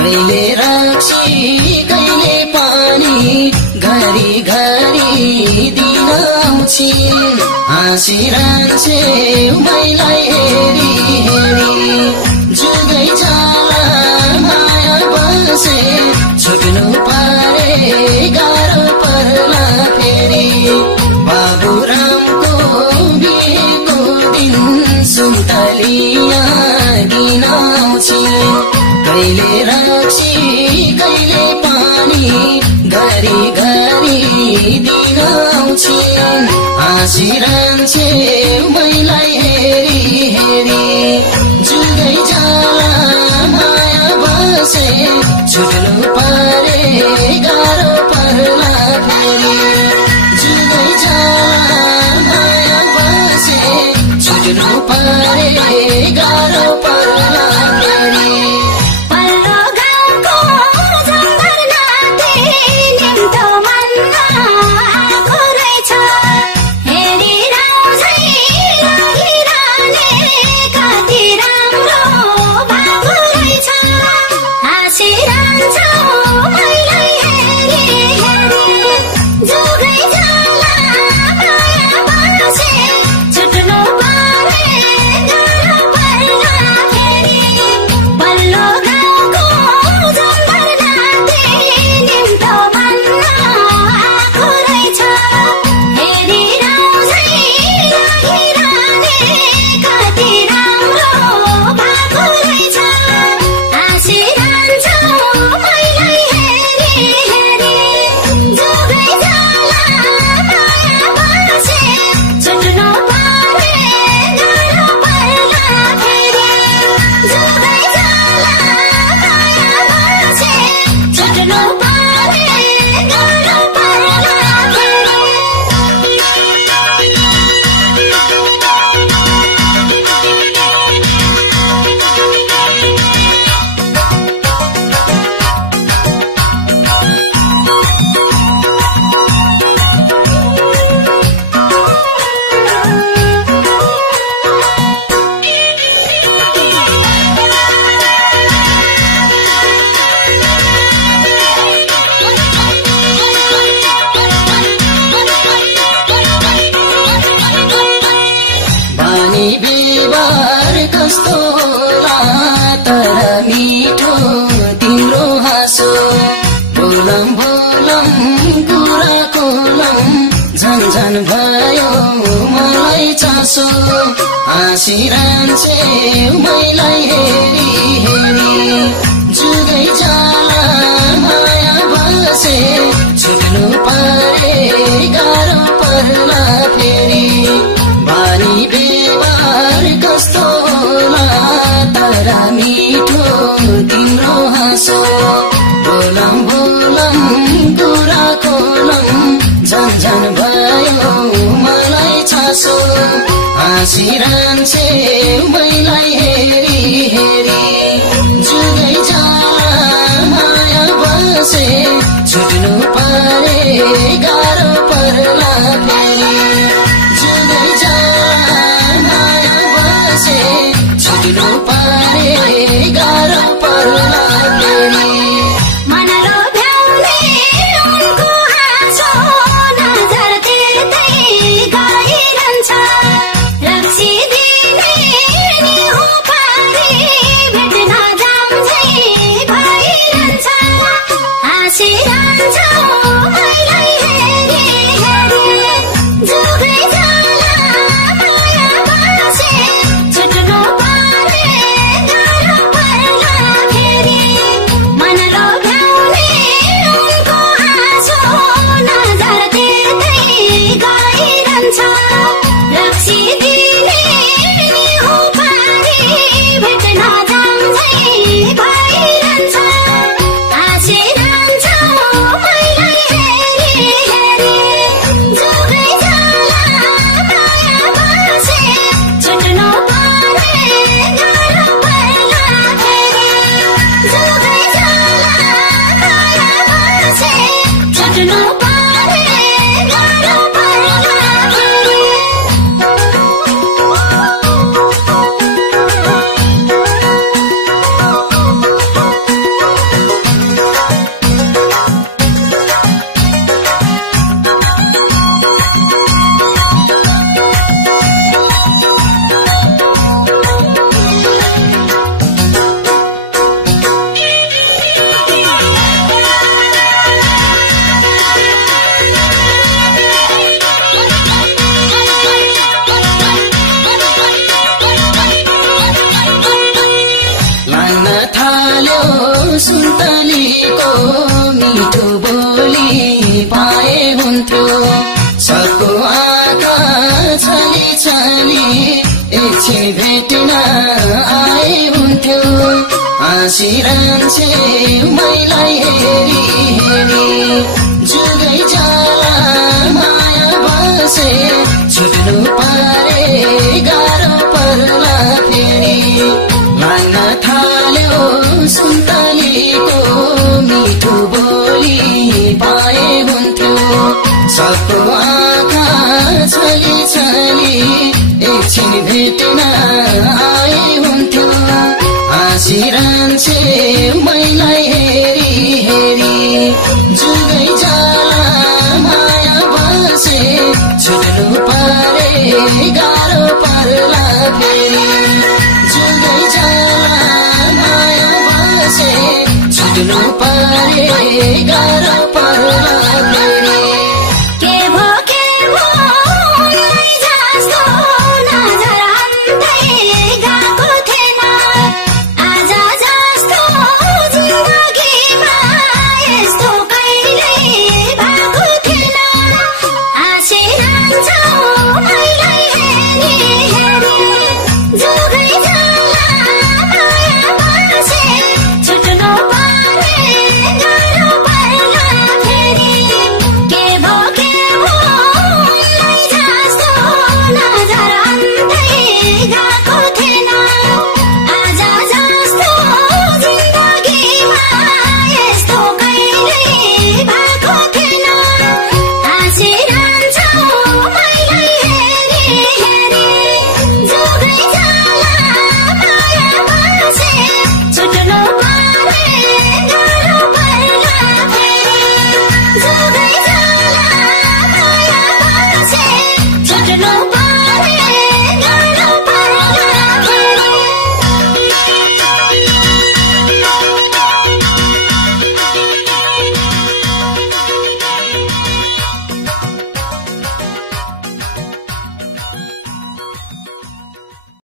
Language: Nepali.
कहिले रक्सी कहिले पानी घरी घरी दिन आउँछिन् हाँसिरहन्छे मैलाई हेरी हेरी जुगै जाला माया बसे छुट्नु पारे गाह्रो पर्ला फेरि बाबुरामको बिहेको दिन सुन्तलिया दिन आउँछिन् कहिले रक्सी कहिले पानी घरी घरी दिन आउँछिन् हाँसिरहन्छे मैलाई हेरी हेरी जुगै जाला माया बसे छुट्नु पारे गाह्रो पर्ला फेरि जुगै जाला माया बसे छुट्नु पारे गाह्रो पर्ला फेरि कस्तो होला तर मिठो तिम्रो हाँसो बोलम बोलम कुरा कोलम झन झन भयो मलाई चासो हाँसिरहन्छे मैलाई हेरी हेरी जुगै जाला माया बसे छुट्नु पारे गाह्रो पर्ला फेरि बानी व्यवहार कस्तो होला तर मिठो तिम्रो हाँसो बोलम बोलम कुरा कोलम झन झन भयो मलाई चासो हाँसिरहन्छे मैलाई हेरी हेरी जुगै जाला माया बसे छुट्नु पारे गाह्रो पर्ला फेरि जुगै जाला माया बसे छुट्नु पारे गाह्रो पर्ला फेरि हाँसिरहन्छौ मैलाई हेरी थाल्यो सुन्तलीको मिठो बोली पाए हुन्थ्यो सबको आँखा छली छली एकछिन भेट्न आए हुन्थ्यो हाँसिरहन्छे मैलाई हेरी हेरी जुगै जाला माया बसे छुट्नु पारे गाह्रो पर्ला फेरि लाग्न थाल्यो सुन्तलीको मिठो बोली पाए हुन्थ्यो सबको आँखा छली छली एकछिन भेट्न आए हुन्थ्यो हाँसिरहन्छे मैलाई हेरी हेरी जुगै जाला माया बसे छुट्नु पारे गाह्रो पर्ला फेरि जुगै जाला माया बसे छुट्नु पारे गाह्रो पर्ला